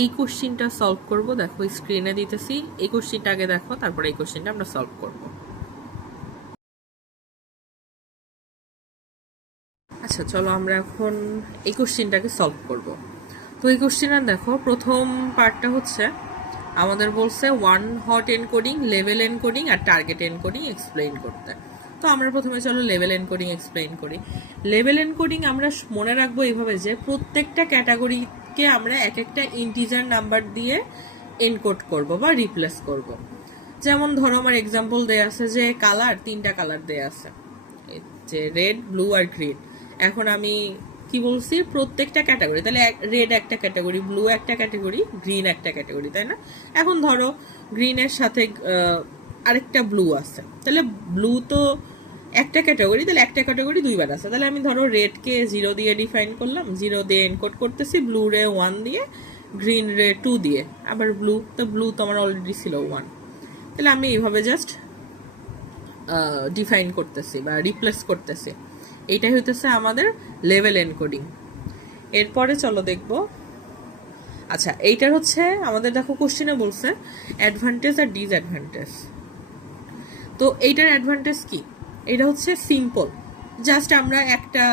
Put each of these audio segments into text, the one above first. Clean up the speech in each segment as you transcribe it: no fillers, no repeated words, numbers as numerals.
এই কোশ্চিনটা সলভ করব। দেখো স্ক্রিনে দিতেছি, এই কোশ্চিনটা আগে দেখো, তারপরে এই কোশ্চিনটা আমরা সলভ করব। আচ্ছা চলো আমরা এখন এই কোশ্চিনটাকে সলভ করব। তো এই কোশ্চিনটা দেখো, প্রথম পার্টটা হচ্ছে আমাদের বলছে ওয়ান হট এনকোডিং, লেভেল এনকোডিং আর টার্গেট এনকোডিং এক্সপ্লেইন করতে। তো আমরা প্রথমে চলো লেভেল এনকোডিং এক্সপ্লেইন করি। লেভেল এনকোডিং আমরা মনে রাখবো এইভাবে যে প্রত্যেকটা ক্যাটাগরিকে আমরা এক একটা ইন্টিজার নাম্বার দিয়ে এনকোড করব বা রিপ্লেস করব। যেমন ধরো আমার এক্সাম্পল দেয়া আছে যে কালার, 3টা কালার দেয়া আছে, যে রেড, ব্লু আর গ্রিন। এখন আমি কি বলছি, প্রত্যেকটা ক্যাটাগরি, তাহলে রেড একটা ক্যাটাগরি, ব্লু একটা ক্যাটাগরি, গ্রিন একটা ক্যাটাগরি, তাই না? এখন ধরো গ্রিনের সাথে আরেকটা ব্লু আছে, তাহলে ব্লু তো একটা ক্যাটাগরি, তাহলে একটা ক্যাটাগরি দুইবার আছে। তাহলে আমি ধরো রেডকে 0 দিয়ে ডিফাইন করলাম, 0 দিয়ে এনকোড করতেছি, ব্লু রে 1 দিয়ে, গ্রিন রে 2 দিয়ে, আবার ব্লু তো আমার অলরেডি ছিল 1। তাহলে আমি এইভাবে জাস্ট ডিফাইন করতেছি বা রিপ্লেস করতেছি। এইটাই হইতেছে আমাদের লেভেল এনকোডিং। এরপরে চলো দেখব, আচ্ছা এইটার হচ্ছে আমাদের দেখো কোশ্চেনে বলছে অ্যাডভান্টেজ আর ডিসঅ্যাডভান্টেজ। তো এইটার অ্যাডভান্টেজ কি? এটা হচ্ছে সিম্পল, জাস্ট আমরা একটা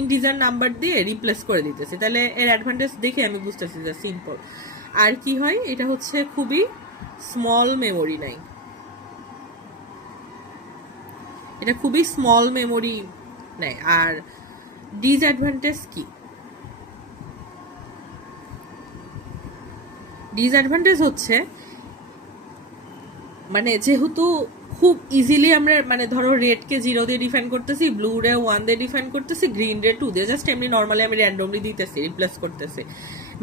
ইন্টিজার নাম্বার দিয়ে রিপ্লেস করে দিতেছি, তাহলে এর অ্যাডভান্টেজ দেখে আমি বুঝতেছি যে সিম্পল। আর কি হয়, এটা হচ্ছে খুবই স্মল মেমোরি নাই, এটা খুবই স্মল মেমোরি নেয়। আর ডিসঅ্যাডভান্টেজ কি? ডিসঅ্যাডভান্টেজ হচ্ছে মানে যেহেতু খুব ইজিলি আমরা মানে ধরো রেডকে 0 দিয়ে ডিফাইন করতেছি, ব্লু রে 1 দিয়ে ডিফাইন করতেছি, গ্রিন রে 2 দিয়ে, জাস্ট এমনি নর্মালি আমি র্যান্ডমলি দিতেছি, রিপ্লেস করতেছি।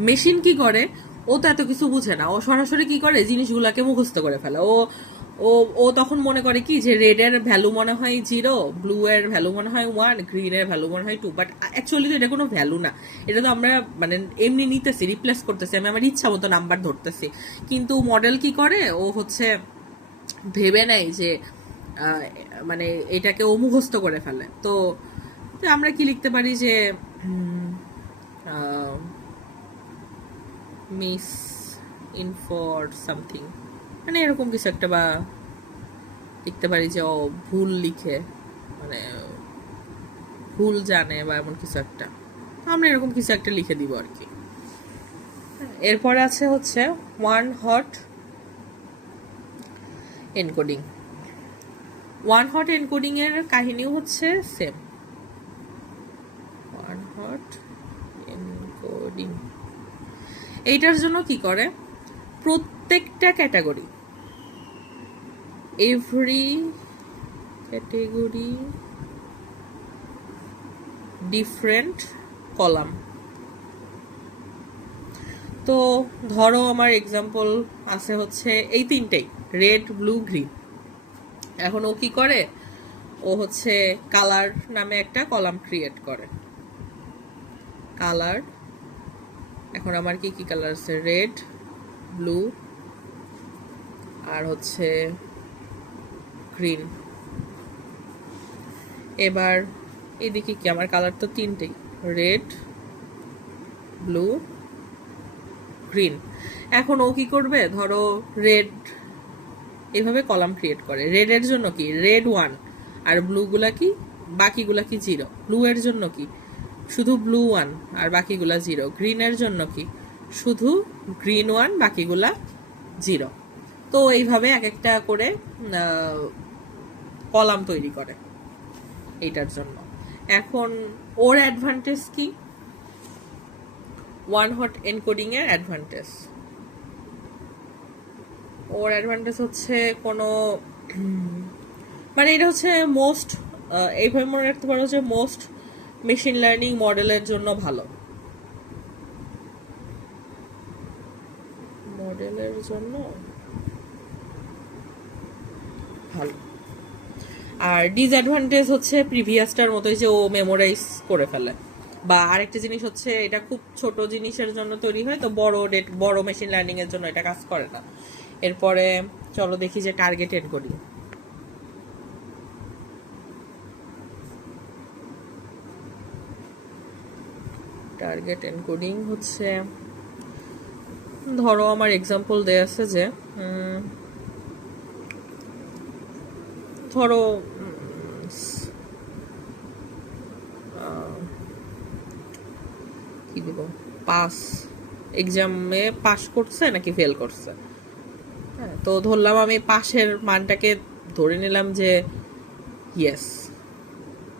মেশিন কি করে, ও তো এত কিছু বুঝে না, ও সরাসরি কি করে জিনিসগুলোকে মুখস্থ করে ফেলে। ও ও ও তখন মনে করে কি যে রেড এর ভ্যালু মনে হয় 0, ব্লু এর ভ্যালু মনে হয় 1, গ্রিন এর ভ্যালু মনে হয় 2, বাট অ্যাকচুয়ালি তো এটা কোনো ভ্যালু না। এটা তো আমরা মানে এমনি নিতেছি, রিপ্লেস করতেছি, আমি আমার ইচ্ছা মতো নাম্বার ধরতেছি। কিন্তু মডেল কি করে, ও হচ্ছে ভেবে নেয় যে মানে এটাকে ও মুখস্থ করে ফেলে। তো আমরা কি লিখতে পারি যে মিস ইনফর সামথিং, মানে এরকম কিছু একটা, বা লিখতে পারি যে ও ভুল লিখে, মানে ভুল জানে বা এমন কিছু একটা, আমরা এরকম কিছু একটা লিখে দিব আর কি। এরপরে আছে হচ্ছে one hot encoding. One hot encoding এর কাহিনীও হচ্ছে সেম। ওয়ান হট এনকোডিং এইটার জন্য কি করে, প্রত্যেকটা category, every category different column. তো ধরো আমার এক্সাম্পল আছে হচ্ছে এই 3টেই, রেড, ব্লু, গ্রিন। এখন ও কি করে, ও হচ্ছে কালার নামে একটা কলাম ক্রিয়েট করে, কালার। এখন আমার কি কি কালার আছে, রেড, ব্লু আর হচ্ছে গ্রিন। এবার এদিকে কি, আমার কালার তো 3টেই, রেড, ব্লু, গ্রিন। এখন ও কি করবে, ধরো রেড এভাবে কলাম ক্রিয়েট করে, রেড এর জন্য কি রেড 1 আর ব্লু গুলা কি, বাকিগুলা কি 0। ব্লু এর জন্য কি শুধু ব্লু 1 আর বাকিগুলা 0। গ্রিন এর জন্য কি শুধু গ্রিন 1 বাকিগুলা 0। তো এইভাবে এক একটা করে কলাম তৈরি করে এইটার জন্য। এখন ওর অ্যাডভান্টেজ কি, ওয়ান হট এনকোডিং এর অ্যাডভান্টেজ, ওর অ্যাডভান্টেজ হচ্ছে কোনো মানে এটা হচ্ছে মোস্ট, এইভাবে মনে রাখতে পারো যে মোস্ট মেশিন লার্নিং মডেলের জন্য ভালো, মডেলের জন্য ভালো। আর ডিসঅ্যাডভান্টেজ হচ্ছে প্রিভিয়াসটার মতোই যে ও মেমোরাইজ করে ফেলে, বা আরেকটা জিনিস হচ্ছে এটা খুব ছোট জিনিসের জন্য তৈরি হয়, তো বড় মেশিন লার্নিং এর জন্য এটা কাজ করে না। এরপরে চলো দেখি যে টার্গেট এনকোডিং। টার্গেট এনকোডিং হচ্ছে ধরো আমার এক্সাম্পল দেয়া আছে যে ধরো কি দিব, পাস এক্সামে পাস করছে নাকি ফেল করছে। হ্যাঁ, তো ধরলাম আমি পাশের মানটাকে ধরে নিলাম যে ইয়েস,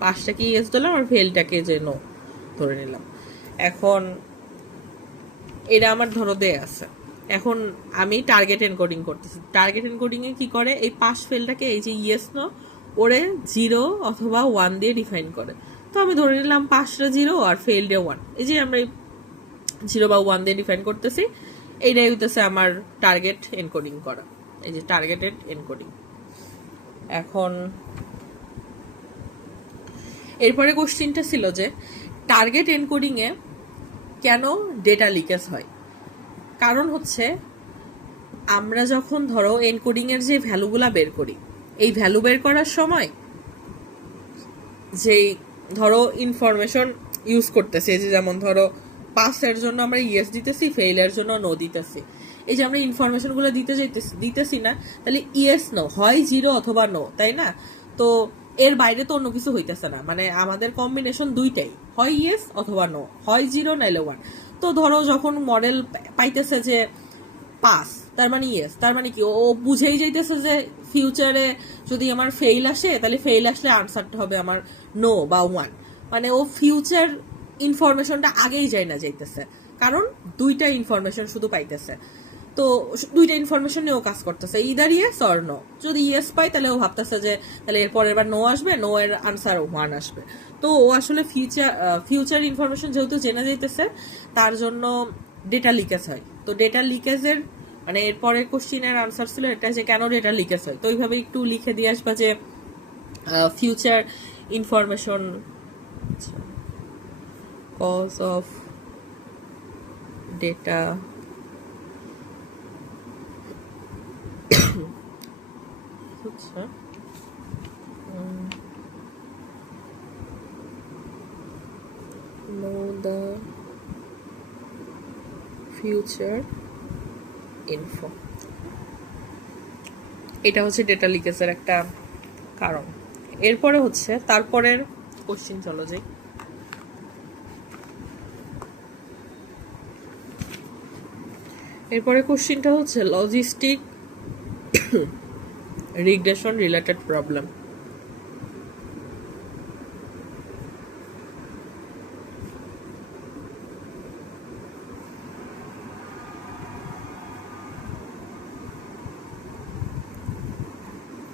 পাসটাকে ইয়েস ধরলাম আর ফেলটাকে যে নো ধরে নিলাম। এখন এটা আমার ধরো দেয়া আছে, এখন আমি টার্গেট এনকোডিং করতেছি। টার্গেট এনকোডিং এ কি করে, এই পাস ফেলটাকে এই যে ইয়েস নো ওরে 0 অথবা 1 দিয়ে ডিফাইন করে। তো আমি ধরে নিলাম পাসটা 0 আর ফেলডে 1, এই যে আমরা 0 বা 1 দিয়ে ডিফাইন করতেছি, এইটাই হইতেছে আমার টার্গেট এনকোডিং করা, এই যে টার্গেটেড এনকোডিং। এখন এরপরে কোশ্চিনটা ছিল যে টার্গেট এনকোডিং এ কেন ডেটা লিকেজ হয়। কারণ হচ্ছে আমরা যখন ধরো এনকোডিং এর যে ভ্যালুগুলা বের করি, এই ভ্যালু বের করার সময় যেই ধরো ইনফরমেশন ইউজ করতেছি, এই যে যেমন ধরো পাসের জন্য আমরা ইয়েস দিতেছি, ফেইলের জন্য নো দিতেছি, এই যে আমরা ইনফরমেশনগুলো দিতেছি না, তাহলে ইয়েস নো হয় 0 অথবা নো, তাই না? তো এর বাইরে তো অন্য কিছু হইতেছে না, মানে আমাদের কম্বিনেশন দুইটাই, হয় ইয়েস অথবা নো, হয় 0 নাইলে 1। তো ধরো যখন মডেল পাইতেছে যে পাস, তার মানে ইয়েস, তার মানে কি ও বুঝেই যাইতেছে যে ফিউচারে যদি আমার ফেইল আসে, তাহলে ফেইল আসলে আনসারটা হবে আমার নো বা 1, মানে ও ফিউচার ইনফরমেশনটা আগেই যাইতেছে, কারণ দুইটা ইনফরমেশন শুধু পাইতেছে। তো দুইটা ইনফরমেশন নিয়েও কাজ করতেছে, ইদার ইয়েস অর নো। যদি ইয়েস পাই তাহলে ও ভাবতেছে যে তাহলে এরপর এবার নো আসবে, নো এর আনসার 1 আসবে। তো ও আসলে ফিউচার ইনফরমেশন যেহেতু জেনে যাইতেছে, তার জন্য ডেটা লিকেজ হয়। তো ডেটা লিকেজের মানে এরপরের কোশ্চিনের আনসার ছিল এটা যে কেন ডেটা লিকেজ হয়। তো ওইভাবে একটু লিখে দিয়ে আসবা যে future information cause of data হচ্ছে know the future info, এটা হচ্ছে ডেটা লিকেজের একটা কারণ। এরপরে হচ্ছে তারপরের কোশ্চিন, চলো যাই। এরপরে কোশ্চিনটা হচ্ছে লজিস্টিক রিগ্রেশন রিলেটেড প্রবলেম।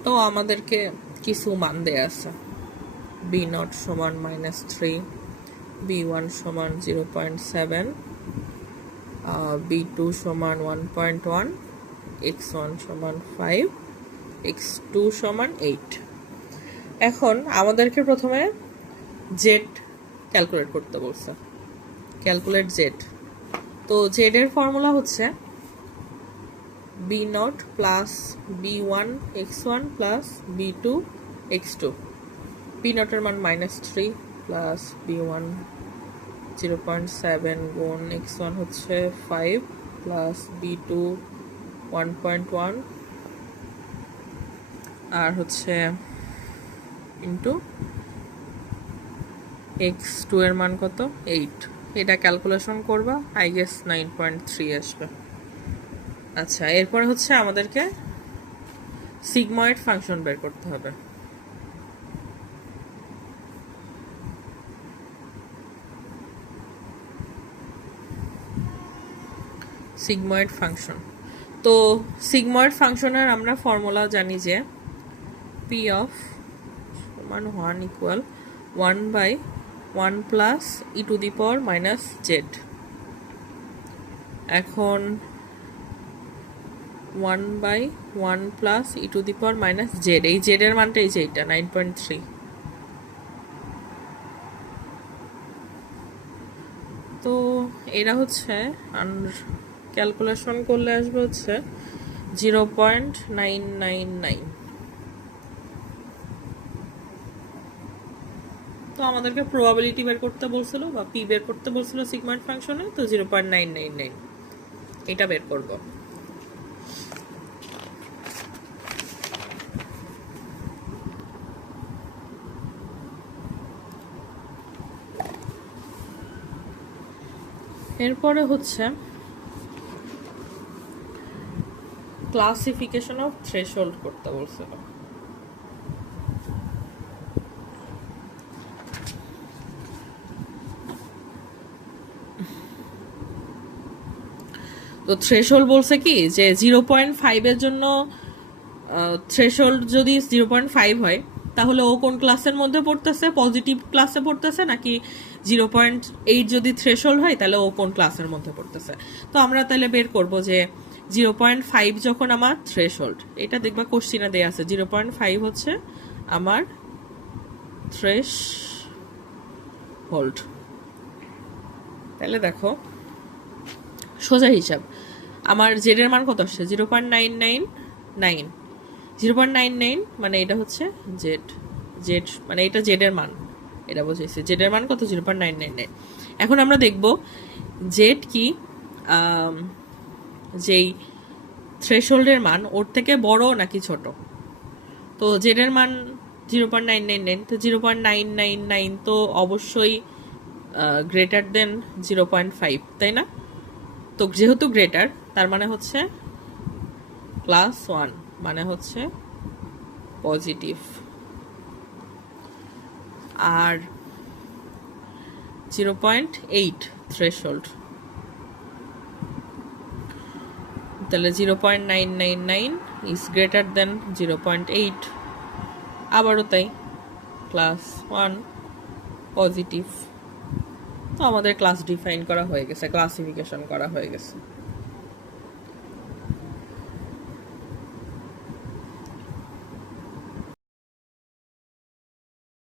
তো আমাদেরকে কিছু মান দেয়া আছে, b0 সমান -3, b1 সমান 0.7, b2 সমান 1.1, x1 সমান 5, x2 সমান 8। এখন আমাদেরকে প্রথমে জেড ক্যালকুলেট করতে বলছে, ক্যালকুলেট জেড। তো জেড এর ফর্মুলা হচ্ছে b0 plus b1 x1 plus b2 x2। b0 এর মান -3 প্লাস b1 0.7 গুণ x1 হচ্ছে 5 প্লাস b2 1.1 আর হচ্ছে ইন্টু x2 এর মান কত 8। এটা ক্যালকুলেশন করবা, আই গেস 9.3 আসবে। আচ্ছা, এরপরে হচ্ছে আমাদেরকে সিগময়েড ফাংশন বের করতে হবে। সিগময়েড ফাংশন, তো সিগময়েড ফাংশনের আমরা ফর্মুলা জানি যে পি অফ সমান 1 equal 1/1 plus E to the power minus Z. এখন 1/1 plus E to the power minus Z, এই জেড এর মানটা এই যে এইটা 9.3। তো এটা হচ্ছে ক্যালকুলেশন করলে আসবে হচ্ছে 0.999। তো আমাদেরকে প্রবাবিলিটি বের করতে বলছিল বা পি বের করতে বলছিল সিগময়েড ফাংশনে, তো 0.999। এটা বের করব। এরপরে হচ্ছে ক্লাসিফিকেশন অফ থ্রেশহোল্ড করতে বলছিল। তো থ্রেশহোল্ড বলছে কি যে 0.5 জন্য থ্রেশহোল্ড যদি 0.5 হয় তাহলে ও কোন ক্লাসের মধ্যে পড়তেছে, পজিটিভ ক্লাসে পড়তেছে, নাকি 0.8 যদি থ্রেশহোল্ড হয় তাহলে ও কোন ক্লাসের মধ্যে পড়তেছে। তো আমরা তাহলে বের করব যে 0.5 যখন আমার থ্রেশহোল্ড, এটা দেখবা কোশ্চিনে দেয়া আছে 0.5 হচ্ছে আমার থ্রেশহোল্ড। তাহলে দেখো সোজা হিসাব, আমার জেড এর মান কত আসছে 0.999, 0.99 মানে এটা হচ্ছে জেড, জেড মানে এটা জেড এর মান, এটা বুঝেছি জেড এর মান কত 0.999। এখন আমরা দেখব জেড কি যেই থ্রেশহোল্ডের মান ওর থেকে বড় নাকি ছোট। তো জেড এর মান 0.999, তো 0.999 তো অবশ্যই গ্রেটার দেন 0.5, তাই না? তো যেহেতু গ্রেটার তার মানে হচ্ছে ক্লাস 1 মানে হচ্ছে পজিটিভ, আর 0.8 থ্রেশহোল্ড, তাহলে 0.999 ইজ গ্রেটার দেন 0.8, আবারও তাই ক্লাস 1 পজিটিভ। তো আমাদের ক্লাস ডিফাইন করা হয়ে গেছে, ক্লাসিফিকেশন করা হয়ে গেছে।